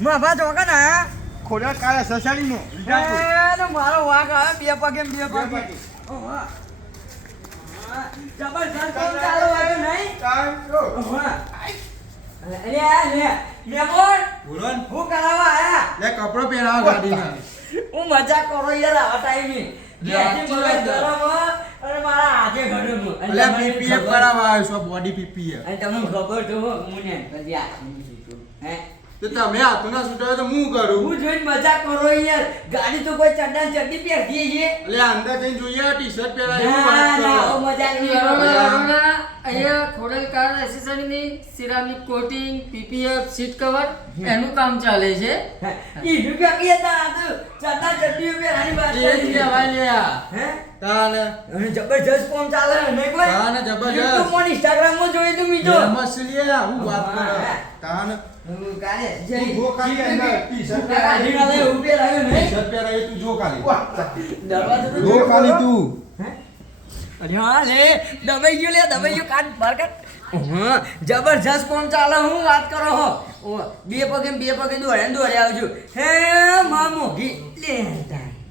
માભા જોકા ના ખોડા કાયા સસાડીનો તો મારો વાઘ આવે બે પગે ઓહા જબરજસ્ત કોણ ચાલુ આવ્યો નહીં ઓહા અરે આ લે બોલ બોલોન હું કરાવવા આયા લે કપડો પહેરાવા ગાડીના હું મજા કરો યાર આ ટાઈમે અરે મારા આજે ઘડું અલે પીપીએફ કરાવવા આવ્યો છો બોડી પીપીએફ અને તમને ખબર તો મને કદી આ હે તો તમે હાથોના છૂટાવે તો હું કરું હું જોઈને મજા કરો યાર ગાડી તો કોઈ ચડ્ડા ચડ્ડી પહેરતી છે એટલે અંદર જઈને જોઈએ ટી-શર્ટ પહેરાય એવું ના વાત ના કરો ઓ મજા નહીં અહીંયા ખોડલ કાર એસેસરીની ceramic coating PPF seat cover એનું કામ ચાલે છે ઈ રૂપિયા કે તા તો ચડ્ડા ચડ્ડી પહેરાની વાત એ જ કહેવાય લે આ. હે તાને અને જબરજસ્ત કોમ ચાલે ને કોઈ તાને જબરજસ્ત. YouTube માં Instagram માં જોઈ તો મીજો મસ્ત લે હું વાત કરો તાને હું કાલે તું જો ખાલી અંદર ટી-શર્ટ ગાડી ના લે ઉભે રહ્યો ને ટી-શર્ટ પહેરાય તું જો ખાલી દરવાજો તો જો ખાલી તું અરે હા લે દબાઈ ગયો કાટ બાર કાટ હા જબરજસ્ત કોમ ચાલે હું વાત કરો હો બે પગે દોડે આવજો હે મામો ઘી લે તાય